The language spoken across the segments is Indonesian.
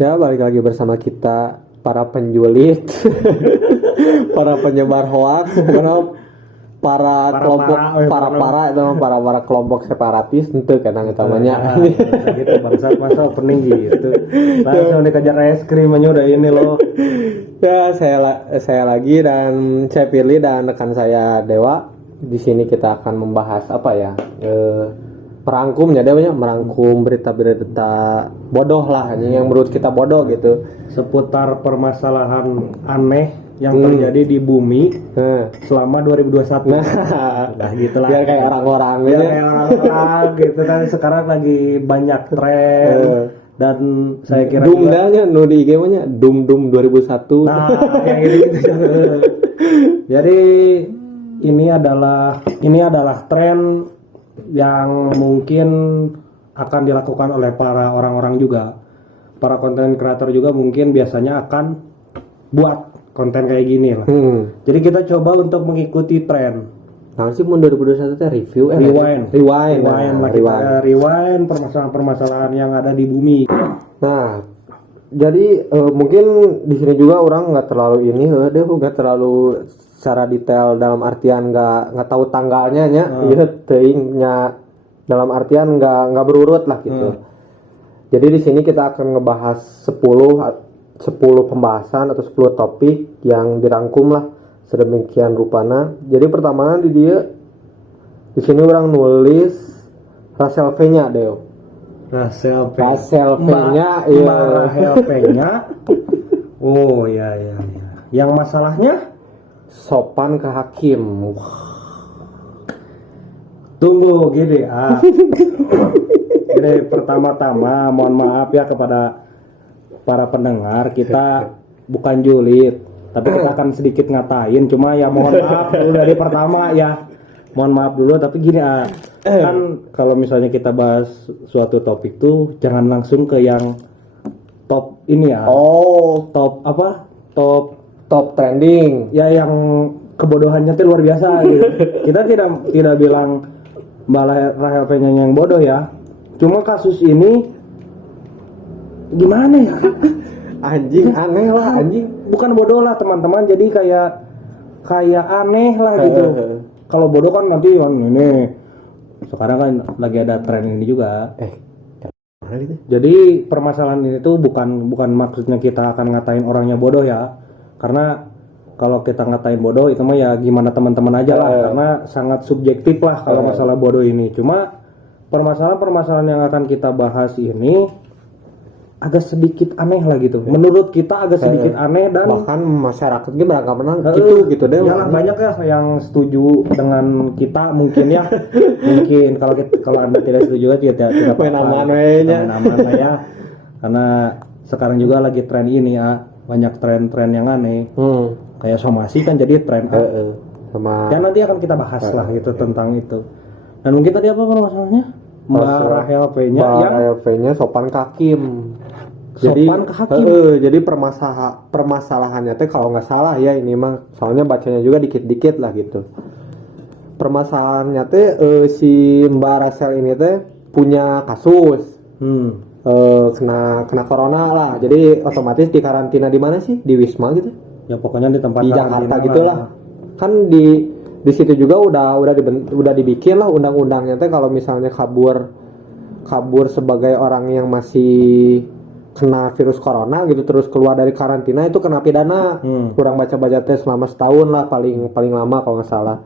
Ya, balik lagi bersama kita para penjulit, para penyebar hoax, para kelompok para kelompok separatis itu kadang utamanya. Gitu bangsat masa opening gitu. Langsung dikejar es krim aja udah ini loh. Ya, saya lagi dan saya Firly dan rekan saya Dewa. Di sini kita akan membahas apa ya? Merangkumnya Dewanya, merangkum berita-berita bodoh lah, yang menurut kita bodoh gitu. Seputar permasalahan aneh yang terjadi di bumi selama 2021. Nah gitu lah. Biar kayak orang-orang gitu kan sekarang lagi banyak tren dan saya kira Dumdanya no di IG nya Dum 2001. nah kayak gitu. Jadi ini adalah tren yang mungkin akan dilakukan oleh para orang-orang juga, para konten kreator juga mungkin biasanya akan buat konten kayak gini lah. Jadi kita coba untuk mengikuti tren. Nah sih mau 2021 teh review rewind permasalahan-permasalahan yang ada di bumi. Nah, jadi mungkin di sini juga orang nggak terlalu nggak terlalu secara detail dalam artian nggak tahu tanggalnya nya, teingnya dalam artian nggak berurut lah gitu. Jadi di sini kita akan ngebahas 10 pembahasan atau 10 topik yang dirangkum lah sedemikian rupana. Jadi pertama di sini orang nulis Rachel V-nya Deo. Rachel V-nya Rachel V-nya. Oh ya. Yang masalahnya sopan ke hakim. Tunggu gini Jadi pertama-tama mohon maaf ya kepada para pendengar, kita bukan julid, tapi kita akan sedikit ngatain, cuma ya mohon maaf dulu dari pertama ya. Mohon maaf dulu, tapi gini kan kalau misalnya kita bahas suatu topik tuh jangan langsung ke yang top ini ya. Top trending. Ya yang kebodohannya tuh luar biasa gitu. Kita tidak bilang Mbak Rachel V-nya yang bodoh ya. Cuma kasus ini gimana ya? Anjing aneh lah, anjing. Bukan bodoh lah teman-teman, jadi kayak aneh lah gitu. Kalau bodoh kan nanti ini. Sekarang kan lagi ada tren ini juga. Gitu. Jadi permasalahan ini tuh bukan maksudnya kita akan ngatain orangnya bodoh ya. Karena kalau kita ngatain bodoh itu mah ya gimana teman-teman aja lah, karena sangat subjektif lah kalau masalah bodoh ini. Cuma permasalahan yang akan kita bahas ini agak sedikit aneh lah gitu. Menurut kita agak sedikit aneh dan bahkan masyarakatnya beranggapan gitu deh. Ya banyak ya yang setuju dengan kita mungkin ya. Mungkin kalau Anda tidak setuju ya tidak apa-apa. Ya. Karena sekarang juga lagi tren ini ya, banyak tren-tren yang aneh. Kayak somasi kan jadi tren sama. Ya nanti akan kita bahas lah gitu tentang itu. Dan mungkin tadi apa masalahnya? Mbak Rachel V-nya sopan ke hakim. Jadi permasalahannya teh kalau nggak salah ya ini mah, soalnya bacanya juga dikit-dikit lah gitu. Permasalahannya teh si Mbak Rachel ini teh punya kasus kena corona lah. Jadi otomatis di karantina di mana sih? Di Wisma gitu. Ya pokoknya di tempat di Jakarta gitulah. Kan di situ juga udah dibikin lah undang-undangnya teh kalau misalnya kabur sebagai orang yang masih kena virus corona gitu terus keluar dari karantina itu kena pidana. Kurang baca teh selama setahun lah paling lama kalau nggak salah.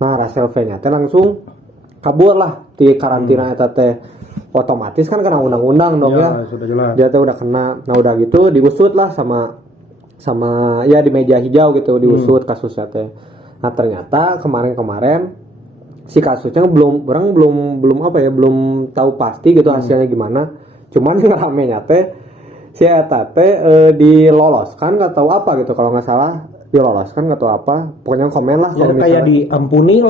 Nah Rachel V-nya teh langsung kabur lah di karantina eta teh. Otomatis kan kena undang-undang dong ya. Sudah jelas. Dia teh udah kena. Nah udah gitu diusut lah sama ya di meja hijau gitu diusut kasusnya teh. Nah ternyata kemarin si kasusnya belum tahu pasti gitu hasilnya gimana. Cuman yang ramenya teh si eta teh diloloskan nggak tahu apa gitu kalau nggak salah diloloskan nggak tahu apa. Pokoknya komen lah ya, kayak diampuni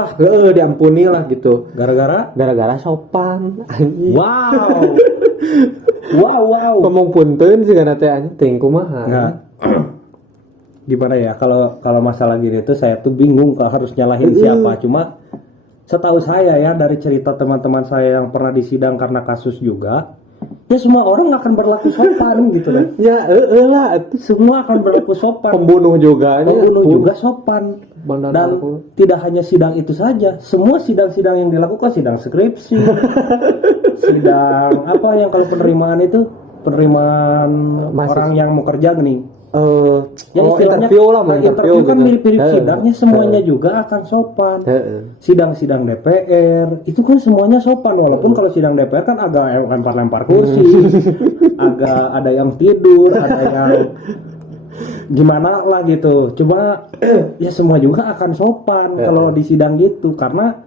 lah gitu. Gara-gara sopan. Wow. Ngomong punten sih karena teh anjing teuing kumaha. Nah. Gimana ya kalau masalah gini tuh saya tuh bingung kalau harus nyalahin siapa. Cuma setahu saya ya dari cerita teman-teman saya yang pernah disidang karena kasus juga ya semua orang akan berlaku sopan gitu loh. Ya lah itu Semua akan berlaku sopan. pembunuh juga Pembunuh juga sopan. Benar, Dan benar. tidak hanya sidang itu saja, semua sidang-sidang yang dilakukan, sidang skripsi, sidang apa yang kalau penerimaan itu penerimaan Mahasiswa. orang yang mau kerja nih. Ya oh, istilahnya interview lah, interview kan gitu. mirip-mirip Heeh. sidangnya semuanya juga akan sopan. Heeh. Sidang-sidang DPR itu kan semuanya sopan, walaupun kalau sidang DPR kan agak lempar-lempar kursi, agak ada yang tidur, ada yang gimana lah gitu. Cuma ya semua juga akan sopan kalau di sidang gitu, karena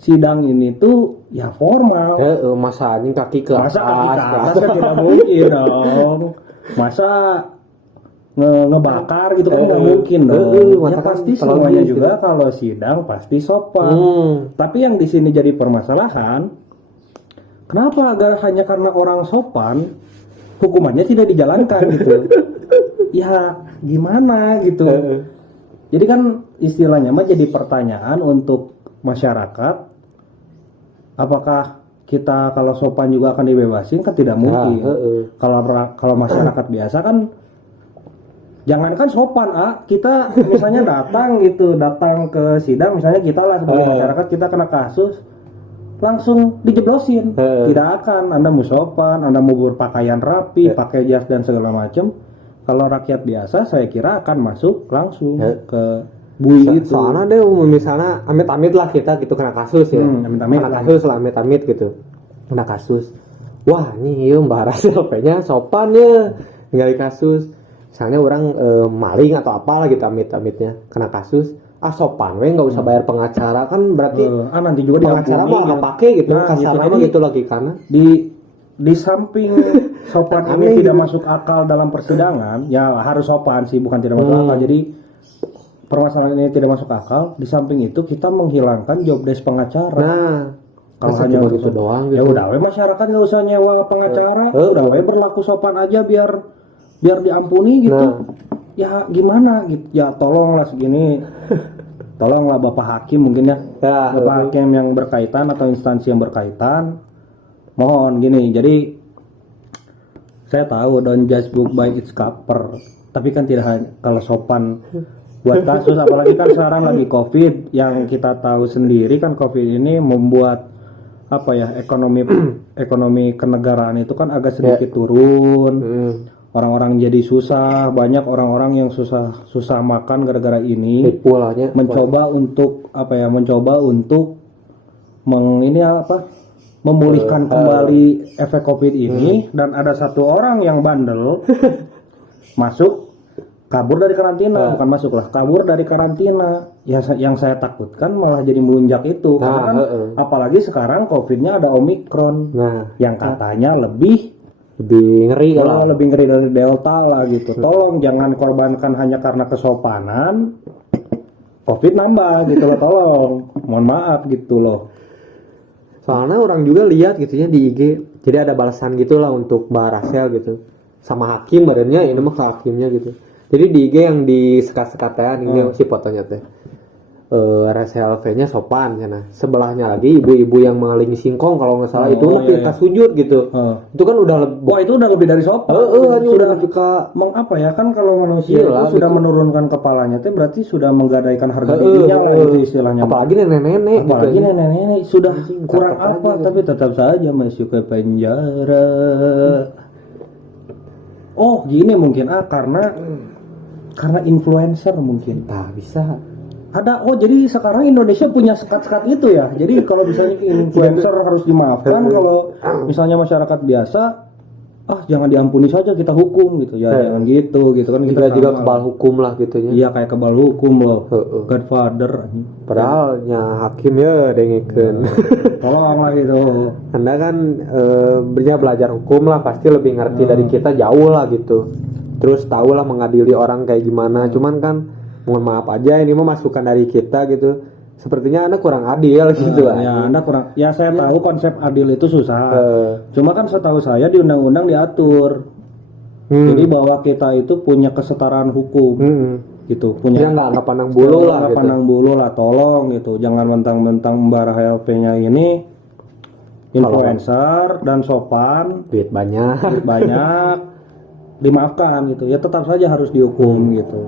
sidang ini tuh ya formal. Masa anjing kaki ke Masa kaki ke atas, atas kan tidak mungkin dong. Masa ngebakar gitu kan nggak mungkin dong. Ya masa kan pasti kalau semuanya gitu. juga kalau sidang pasti sopan. Tapi yang di sini jadi permasalahan, kenapa agar hanya karena orang sopan hukumannya tidak dijalankan gitu? Ya gimana gitu? Jadi kan istilahnya mah jadi pertanyaan untuk masyarakat, apakah kita kalau sopan juga akan dibebasin? Kan tidak mungkin. Kalau masyarakat biasa kan jangankan sopan, kita misalnya datang ke sidang, misalnya kita lah sebagai masyarakat kita kena kasus, langsung dijeblosin. Tidak akan, Anda mau sopan, Anda mau berpakaian rapi, pakai jas dan segala macam. Kalau rakyat biasa saya kira akan masuk langsung ke bui itu. Soalnya deh misalnya amit-amit lah kita gitu kena kasus ya. Amit-amit kena lah. kasus lah, amit-amit gitu. Kena kasus. Wah, nih Mbak Raselnya sopan ya. Tinggal kasus. Misalnya orang maling atau apalah gitu amit-amitnya kena kasus. Sopan we nggak usah bayar pengacara, kan berarti Nanti juga pengacara mau nggak pakai gitu. Kasarnya jadi gitu logikanya. Di samping sopan ini tidak masuk akal dalam persidangan, ya harus sopan sih, bukan tidak masuk akal. Jadi permasalahan ini tidak masuk akal. Di samping itu kita menghilangkan job desk pengacara. Nah, kalau masa hanya cuma untuk gitu doang ya gitu. udah we masyarakat nggak usah nyewa pengacara, udah we berlaku sopan aja biar diampuni gitu. Ya gimana gitu, ya tolonglah segini. Tolonglah Bapak Hakim mungkin ya, Bapak Hakim yang berkaitan atau instansi yang berkaitan, mohon gini. Jadi saya tahu don't judge book by its cover, tapi kan tidak hanya kalau sopan buat kasus, apalagi kan sekarang lagi COVID, yang kita tahu sendiri kan COVID ini membuat apa ya, ekonomi kenegaraan itu kan agak sedikit turun. Orang-orang jadi susah, banyak orang-orang yang susah makan gara-gara ini. Mencoba untuk memulihkan kembali efek COVID ini, dan ada satu orang yang bandel kabur dari karantina, kabur dari karantina. Yang saya takutkan malah jadi melunjak itu, karena kan apalagi sekarang COVID-nya ada Omikron, yang katanya lebih ngeri dari Delta lah gitu. Tolong jangan korbankan hanya karena kesopanan COVID nambah gitu loh, tolong. Mohon maaf gitu loh. Soalnya orang juga lihat gitu ya di IG, jadi ada balasan gitulah untuk Mbak Rasel gitu sama hakim, badannya ini mah ke hakimnya gitu. Jadi di IG yang di sekat-sekatan ini si fotonya teh. Rasel V-nya sopan sana. Sebelahnya lagi ibu-ibu yang mengalingi singkong kalau nggak salah, itu mah kita sujud gitu. Itu kan udah itu udah lebih dari sopan. Sudah juga mengapa ya, kan kalau manusia itu sudah menurunkan kepalanya teh berarti sudah menggadaikan harga dirinya itu istilahnya. Apalagi nenek-nenek sudah kurang apa tapi tetap saja masuk ke penjara. Oh gini mungkin karena influencer mungkin. Bisa. Ada, jadi sekarang Indonesia punya sekat-sekat itu ya. Jadi kalau misalnya influencer harus dimaafkan, kalau misalnya masyarakat biasa, jangan diampuni saja, kita hukum gitu ya. Jangan gitu kan, kita juga kebal hukum lah gitu ya. Iya, kayak kebal hukum loh. Godfather. Padahal hakim ya dengikeun. Tolonglah gitu. Anda kan belajar hukum lah, pasti lebih ngerti dari kita jauh lah gitu. Terus tahu lah mengadili orang kayak gimana. Cuman kan mohon maaf aja, ini mah masukan dari kita gitu. Sepertinya Anda kurang adil gitu. Anda kurang. Ya saya tahu konsep adil itu susah. Cuma kan setahu saya di undang-undang diatur. Jadi bahwa kita itu punya kesetaraan hukum. Gitu, punya nggak pandang bulu lah gitu. Pandang bulu lah, tolong gitu. Jangan mentang-mentang Mbak LP-nya ini influencer dan sopan, duit banyak. duit banyak, dimaafkan gitu. Ya tetap saja harus dihukum gitu.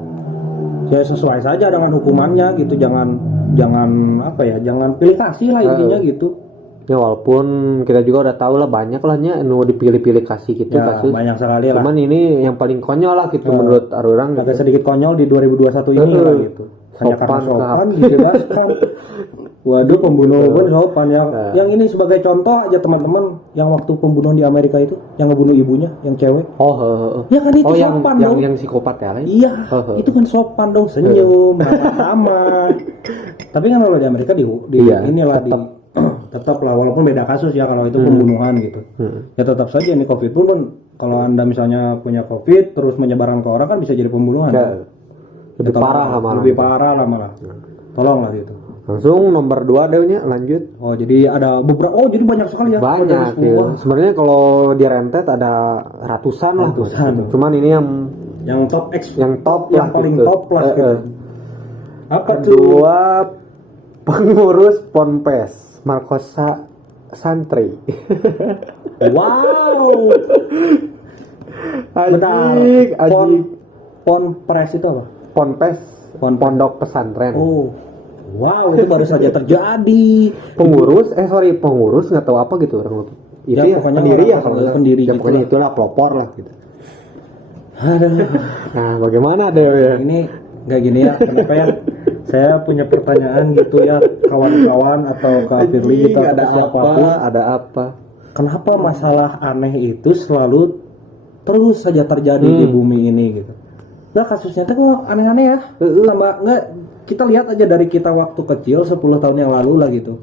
Ya sesuai saja dengan hukumannya gitu. Jangan apa ya? Jangan pilih kasih lah intinya gitu. Ya walaupun kita juga udah tahu lah banyak lah nya nu dipilih-pilih kasih gitu Ya, kasus. banyak sekali lah. Cuman ini yang paling konyol lah gitu menurut orang. Agak sedikit konyol di 2021 ini lah gitu. Hanya karena sopan gitu kan. Waduh, pembunuh pun sopan yang yang ini sebagai contoh aja teman-teman, yang waktu pembunuhan di Amerika itu yang ngebunuh ibunya yang cewek. Ya kan itu sopan dong. Yang psikopat ya. Iya, itu kan sopan dong, senyum, ramah-ramah. Tapi kan kalau di Amerika di inilah di tetap lah, walaupun beda kasus ya kalau itu pembunuhan gitu. Ya tetap saja ini COVID pun kalau Anda misalnya punya COVID terus menyebarkan ke orang kan bisa jadi pembunuhan. Lebih parah lah malah. Tolonglah gitu. Langsung nomor 2 dehnya lanjut. Oh, jadi ada beberapa. Oh, jadi banyak sekali ya. Banyak ya. Sebenarnya kalau direntet ada ratusan lah. Cuman ini yang top X, yang top yang paling gitu. top lah gitu. Apa kedua pengurus Ponpes merkosa santri. Wow. Ajik. Ponpes itu apa? Ponpes, pondok pesantren. Oh. Wow, itu baru saja terjadi. Pengurus nggak tahu apa gitu orang lupa. Itu ya pendiri ya kalau pendiri ya, gitu. Pokoknya itulah pelopor lah gitu. Aduh. Nah, bagaimana deh? Ini nggak gini ya. Kenapa ya? Saya punya pertanyaan gitu ya, kawan-kawan atau Kak Firly gitu atau siapapun. Ada apa? Kenapa masalah aneh itu selalu terus saja terjadi di bumi ini gitu? Nah, kasusnya itu kok aneh-aneh ya. Tambah nggak, kita lihat aja dari kita waktu kecil 10 tahun yang lalu lah gitu.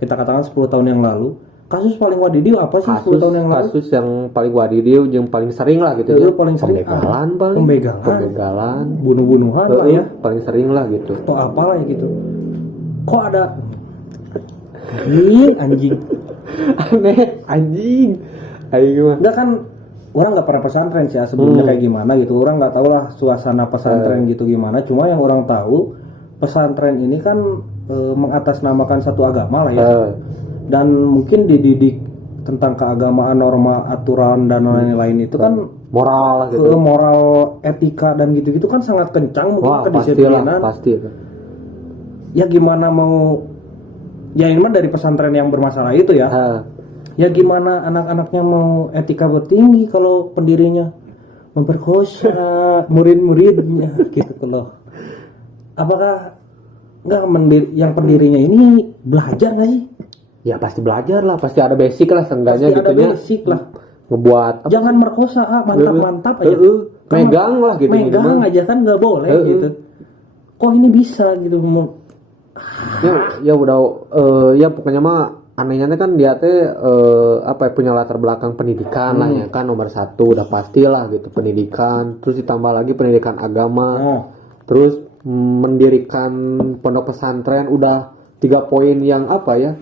Kita katakan 10 tahun yang lalu, kasus paling wadidiu apa sih 10 tahun yang lalu? Kasus yang paling wadidiu, yang paling sering lah gitu ya. Paling sering pembegalan, bunuh-bunuhan lah ya. Paling sering lah gitu. Atau apalah ya gitu. Kok ada ini anjing. Aneh, anjing. Ayo gimana? Enggak kan, orang nggak pernah pesantren sih ya, sebelumnya kayak gimana gitu. Orang nggak tahu lah suasana pesantren gitu gimana. Cuma yang orang tahu, pesantren ini kan mengatasnamakan satu agama lah ya. Dan mungkin dididik tentang keagamaan, norma, aturan dan lain-lain itu kan moral gitu. Moral, etika dan gitu-gitu kan sangat kencang mungkin. Wah, kedisiplinan. pasti. Ya gimana mau, ya ini mah dari pesantren yang bermasalah itu ya. Ya gimana anak-anaknya mau etika bertinggi kalau pendirinya memperkosa murid-muridnya gitu loh. Apakah yang pendirinya ini belajar nggak sih? Ya pasti belajar lah, pasti ada basic lah seenggaknya gitu ya. Basic lah. Ngebuat apa? Jangan merkosa, mantap-mantap aja. Megang lah gitu. Megang aja kan nggak boleh gitu. Kok ini bisa gitu? Ya udah ya pokoknya mah anehnya kan dia teh punya latar belakang pendidikan lah ya kan, nomor 1 udah pastilah gitu, pendidikan, terus ditambah lagi pendidikan agama, terus mendirikan pondok pesantren, udah 3 poin yang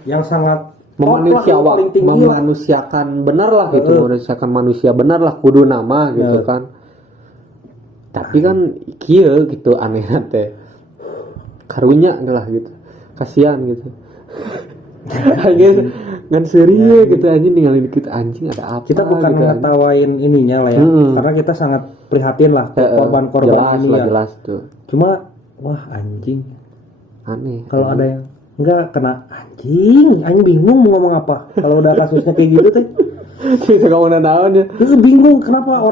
yang sangat memanusiakan benar lah gitu, memanusiakan manusia benar lah kudu nama gitu kan. Tapi kan kieu gitu anehnya teh karunya lah gitu, kasihan gitu. Ngan serius gitu aja ninggalin kita, anjing ada apa? Kita bukan gitu, ngetawain ininya lah ya, karena kita sangat prihatin lah korban-korban ini ya. Jelas tuh. Cuma wah anjing, aneh. Kalau ada yang enggak kena anjing bingung mau ngomong apa. Kalau udah kasusnya kayak gitu teh. Kita ngomong naon ya. Bingung kenapa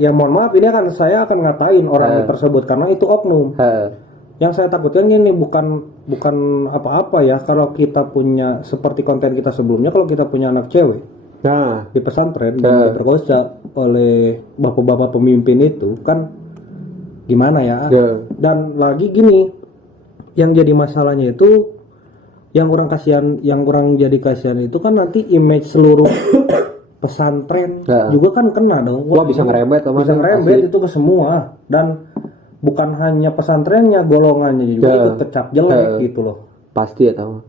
ya, mohon maaf ini akan saya akan ngatain orang tersebut karena itu oknum. Yang saya takutkan ini bukan apa-apa ya, kalau kita punya seperti konten kita sebelumnya, kalau kita punya anak cewek di pesantren dan diperkosa oleh bapak-bapak pemimpin itu kan gimana ya. Dan lagi gini, yang jadi masalahnya itu yang orang jadi kasihan itu kan nanti image seluruh pesantren juga kan kena dong. Wah, bisa ngerembet itu ke semua, dan bukan hanya pesantrennya, golongannya juga ikut kecap jelek gitu loh. Pasti ya tahu.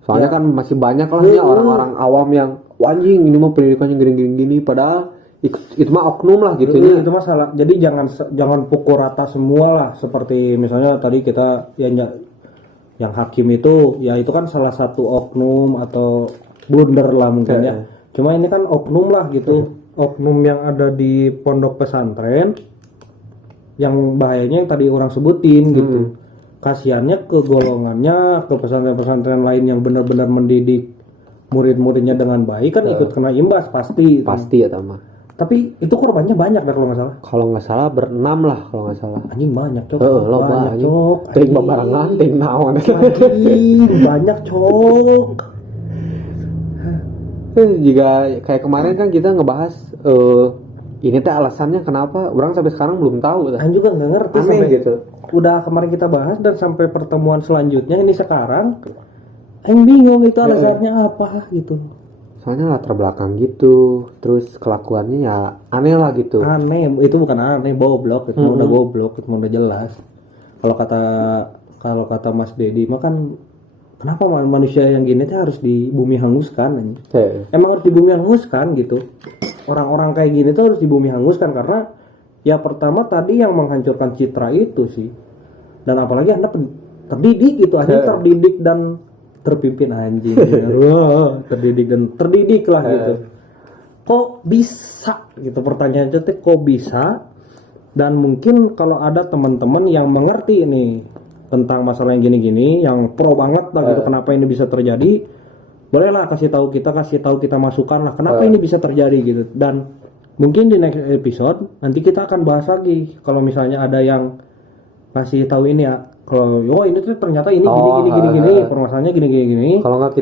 Soalnya kan masih banyak lah ya orang-orang awam yang anjing ini mah pendidikannya gini-gini, padahal itu mah oknum lah gitu ya. Itu masalah. Jadi jangan pukul rata semua lah, seperti misalnya tadi kita yang hakim itu ya itu kan salah satu oknum atau blunder lah mungkin ya. Iya. Cuma ini kan oknum lah gitu, oknum yang ada di pondok pesantren yang bahayanya yang tadi orang sebutin gitu. Kasihannya ke golongannya, ke pesantren-pesantren lain yang benar-benar mendidik murid-muridnya dengan baik kan ikut kena imbas pasti. Pasti ya mah. Tapi itu korbannya banyak dah kalau nggak salah. Kalau nggak salah berenam lah kalau nggak salah. Anjing banyak cok. Lo banyak banyak cok. ting babarangan ting naon. Anjing banyak cok. Juga kayak kemarin kan kita ngebahas ini teh alasannya kenapa orang sampai sekarang belum tahu. Anjing juga nggak ngerti Aneh sampai gitu. Udah kemarin kita bahas dan sampai pertemuan selanjutnya ini sekarang Aing bingung itu alasannya apa gitu. Soalnya latar belakang gitu, terus kelakuannya ya aneh lah gitu. Aneh, itu bukan aneh, goblok, itu mah udah goblok, itu mah udah jelas. Kalau kata Mas Dedi mah kan kenapa manusia yang gini tuh harus di bumi hanguskan anjing. Emang harus di bumi hanguskan gitu. Orang-orang kayak gini tuh harus di bumi hanguskan karena ya pertama tadi yang menghancurkan citra itu sih. Dan apalagi Anda terdidik gitu, terdidik dan terpimpin anjing. Wah, terdidik lah gitu. Kok bisa gitu pertanyaan itu kok bisa? Dan mungkin kalau ada teman-teman yang mengerti ini tentang masalah yang gini-gini, yang pro banget lah gitu kenapa ini bisa terjadi, bolehlah kasih tahu kita masukan lah kenapa ini bisa terjadi gitu. Dan mungkin di next episode nanti kita akan bahas lagi kalau misalnya ada yang kasih tahu ini ya. Kalau ini tuh ternyata ini gini permasalahannya gini. Kalau nggak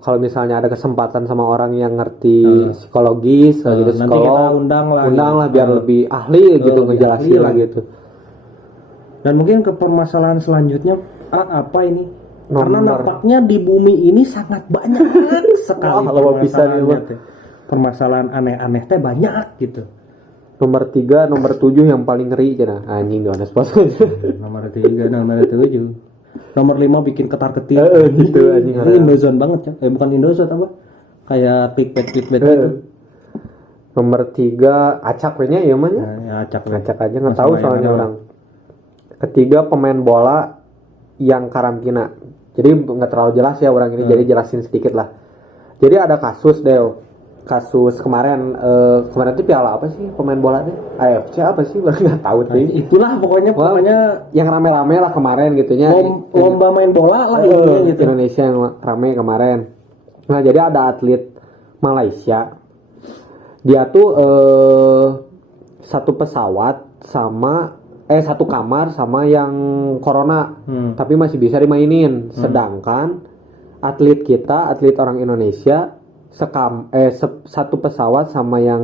kalau misalnya ada kesempatan sama orang yang ngerti psikologis gitu, nanti kita undang lah biar lebih ahli gitu ngejelasin lah gitu. Dan mungkin ke permasalahan selanjutnya apa ini? Karena nampaknya di bumi ini sangat banyak sekali permasalahan aneh-aneh teh banyak gitu. Nomor 3, nomor 7 yang paling ngeri cenah. Anjing di spot. Nomor 3, nomor 7. Nomor 5 bikin ketar-ketir. Gitu anjing. Ini Indozone banget ya. Bukan Indozone apa? Kayak clickbait gitu. Nomor 3 acak nya ya mah ya. Acak aja enggak tahu soalnya orang. Ketiga pemain bola yang karantina. Jadi enggak terlalu jelas ya orang ini, jadi jelasin sedikit lah. Jadi ada kasus kemarin itu piala apa sih pemain bola deh AFC apa sih nggak tahu tuh itulah pokoknya yang rame-rame lah kemarin gitunya lomba main bola lah gitu. Indonesia yang rame kemarin. Nah jadi ada atlet Malaysia dia tuh satu pesawat sama satu kamar sama yang corona tapi masih bisa dimainin sedangkan atlet orang Indonesia satu pesawat sama yang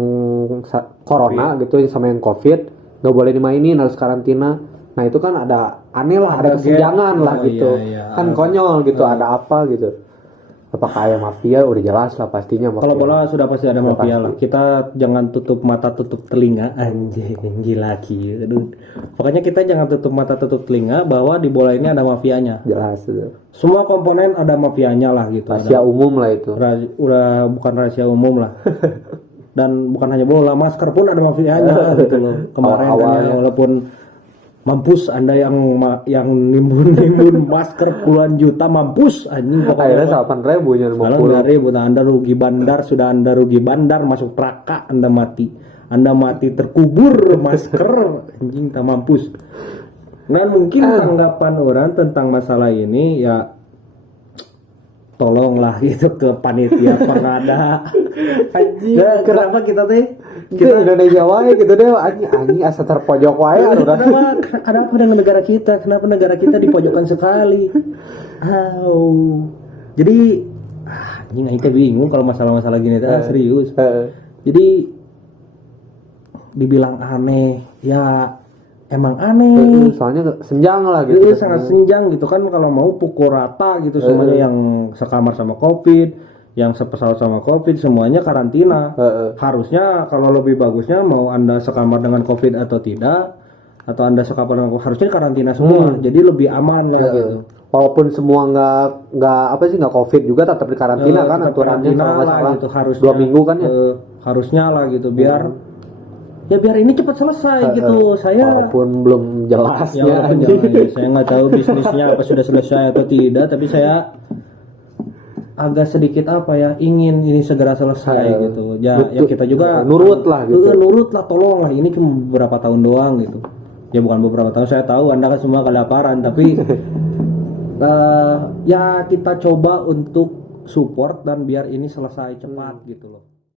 corona gitu sama yang covid nggak boleh dimainin, harus karantina. Nah itu kan ada aneh lah, ada kesenjangan lah gitu. Kan konyol gitu, ada apa gitu. Apakah kayak mafia? Udah jelas lah pastinya mafia. Kalau bola sudah pasti ada mafia lah. Kita jangan tutup mata tutup telinga anjing gila. Aduh. Pokoknya kita jangan tutup mata tutup telinga bahwa di bola ini ada mafianya. Jelas itu. Semua komponen ada mafianya lah gitu. Rahasia umum lah itu. Udah bukan rahasia umum lah. Dan bukan hanya bola, masker pun ada mafianya gitu loh. Kemarin kan walaupun mampus Anda yang nimbun masker puluhan juta, mampus anjing. Akhirnya 8.000 nya 50.000. Nah, Anda rugi bandar, sudah Anda rugi bandar, masuk neraka Anda mati. Anda mati terkubur masker anjing tak mampus. Nah, mungkin tanggapan orang tentang masalah ini ya tolonglah gitu ke panitia pengada. Anjing, kenapa kita Indonesia wae gitu deh anjing asa terpojok wae ada apa dengan negara kita? Kenapa negara kita dipojokkan sekali? Jadi anjing aing bingung kalau masalah-masalah gini serius. Jadi dibilang aneh ya emang aneh. Soalnya senjang lah gitu. Sangat senjang gitu kan, kalau mau pukul rata gitu semuanya yang sekamar sama Covid, yang sepesawat sama Covid, semuanya karantina. Harusnya kalau lebih bagusnya mau Anda sekamar dengan Covid atau tidak, atau Anda sekamar dengan Covid, harusnya karantina semua. Jadi lebih aman gitu. Walaupun semua nggak Covid juga tetap di karantina kan aturannya kalau nggak salah gitu, harus 2 minggu kan ya. Harusnya lah gitu biar ini cepat selesai gitu. Saya walaupun belum jelasnya saya nggak tahu bisnisnya apa sudah selesai atau tidak, tapi saya agak sedikit apa ya, ingin ini segera selesai gitu. Ya kita juga nurut lah gitu. Nurut lah, tolong lah, ini cuma beberapa tahun doang gitu. Ya bukan beberapa tahun, saya tahu Anda kan semua kelaparan, tapi ya kita coba untuk support dan biar ini selesai cepat gitu loh.